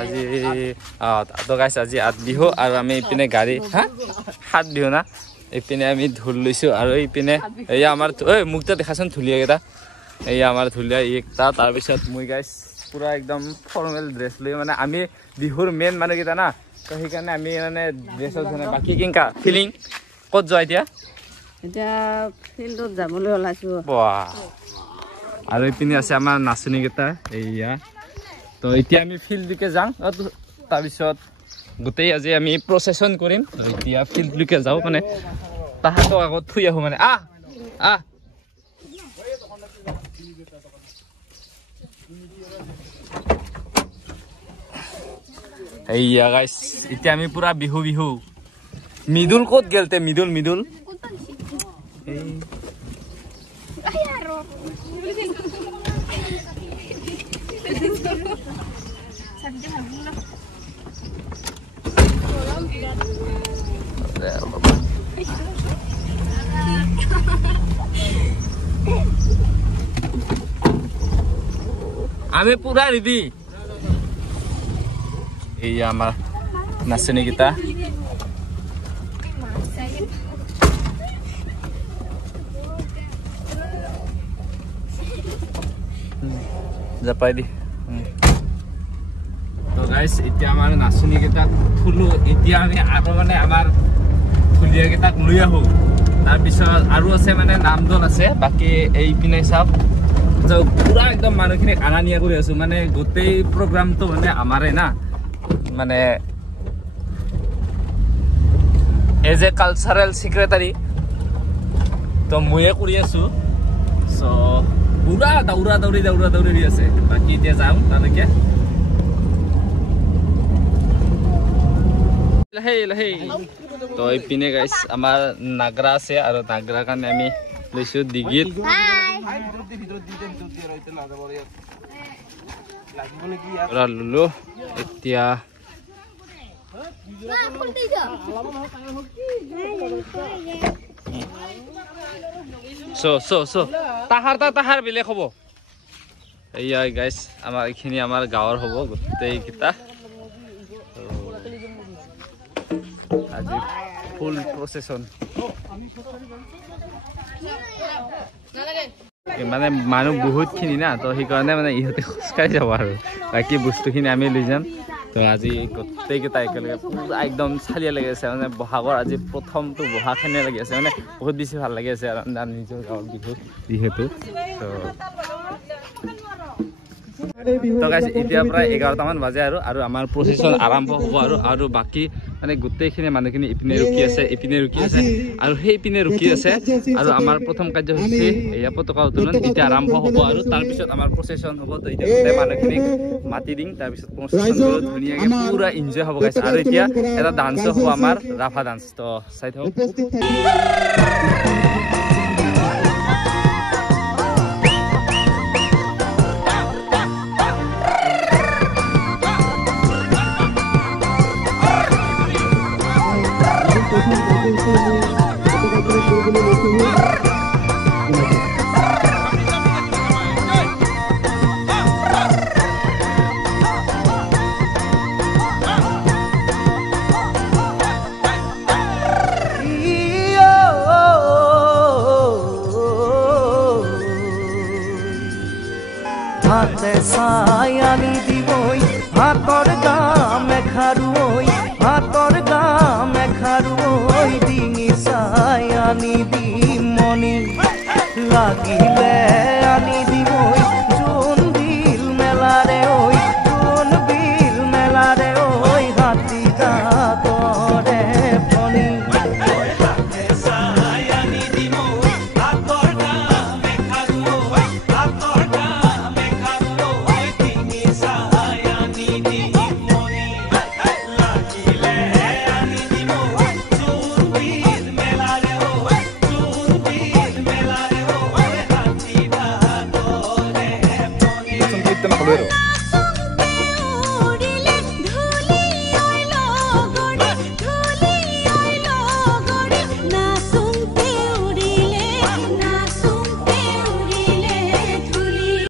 আজি তো গাইছ আজি 8 বিহু আৰু আমি ইপিনে গাড়ী 7 বিহু না ইপিনে আমি ঢোল লৈছো আৰু ইপিনে এয়া আমাৰ মুক্তা দেখাচোন ধুলিয়াকেইটা এয়া আমাৰ ধুলিয়া একটা তাৰপিছত মই গাইছ পুৰা একদম ফৰ্মেল ড্ৰেছ লৈ মানে আমি বিহুৰ মেইন মানুহকেইটা না তো সেইকাৰণে আমি মানে ড্ৰেছৰ ধৰণে বাকী কিংকা ফিলিং ক'ত যোৱা এতিয়া ফিল্ডত যাবলৈ ওলাইছো আৰু ইপিনে আছে আমাৰ নাচনীকেইটা এয়া তো এতিয়া আমি ফিল্ডলৈকে যাম তাৰপিছত গোটেই আজি আমি প্ৰচেছন কৰিম এতিয়া ফিল্ডলৈকে যাওঁ মানে তাহাঁতক আগত থৈ আহোঁ মানে এইয়া গাইছ এতিয়া আমি পুৰা বিহু বিহু মিদুল ক'ত গেলতে মিদুল আমি পুৰা ৰেডি এই আমাৰ নাচনী গীতা জাপাই দি তো গাইস এতিয়া আমাৰ নাচনী গীতা ফুলো এতিয়া আমি আৰু মানে আমাৰ ফুলিয়া গীতাক লৈ আহো তাৰ পিছত আৰু আছে মানে নামদল আছে বাকি এই পিনে সব তো পুৰা একদম মানুহখিনি আনানিয়া কৰি আছো মানে গোটেই প্ৰগ্ৰামটো মানে আমাৰে না মানে এজ এ কালচাৰেল সেক্ৰেটাৰী তো ময়ে কৰি আছো সো পুৰা দৌৰা আছে বাকি এতিয়া যাওঁ তালৈকে লাহে তো ইপিনে গাইছ আমাৰ নাগৰা আছে আৰু নাগৰা কাৰণে আমি লৈছো দিগিত ললো এতিয়া তাহাৰ বেলেগ হ'ব এয়া গাইছ আমাৰ এইখিনি আমাৰ গাঁৱৰ হ'ব গোটেই কেইটা আজি ফুল প্ৰচেছন মানে মানুহ বহুতখিনি না তো সেইকাৰণে মানে ইহঁতে খোজকাঢ়ি যাব আৰু বাকী বস্তুখিনি আমি লৈ যাম তো আজি গোটেইকেইটা একেলগে পুৰা একদম চালিয়া লাগি আছে মানে বহাগৰ আজি প্ৰথমটো বহাখিনি লাগি আছে মানে বহুত বেছি ভাল লাগি আছে আৰু নিজৰ গাঁৱৰ বিহু যিহেতু তো গাইছ এতিয়া প্ৰায় 11টামান বাজে আৰু আমাৰ প্ৰচেছন আৰম্ভ হ'ব আৰু বাকী মানে গোটেইখিনি মানুহখিনি ইপিনে ৰখি আছে আৰু সেই পিনে ৰখি আছে আৰু আমাৰ প্ৰথম কাৰ্যসূচী এয়া পতাকা উত্তোলন এতিয়া আৰম্ভ হ'ব আৰু তাৰপিছত আমাৰ প্ৰচেছন হ'ব তো এতিয়া গোটেই মানুহখিনিক মাতি দিম তাৰপিছত প্ৰচেছন ধুনীয়াকৈ পুৰা এনজয় হ'ব গাইছ আৰু এতিয়া এটা ডান্স হ'ব আমাৰ ৰাভা ডান্স তো চাই থাকক হাতে ছায়ানি দিবই হাতৰ গামে খাৰুই ডিঙি ছায়ানি দি মনি লাগিলে আনি দিবই জোন বিল মেলাৰে ঐ হাতী দাঁতৰে ফণি Bolero.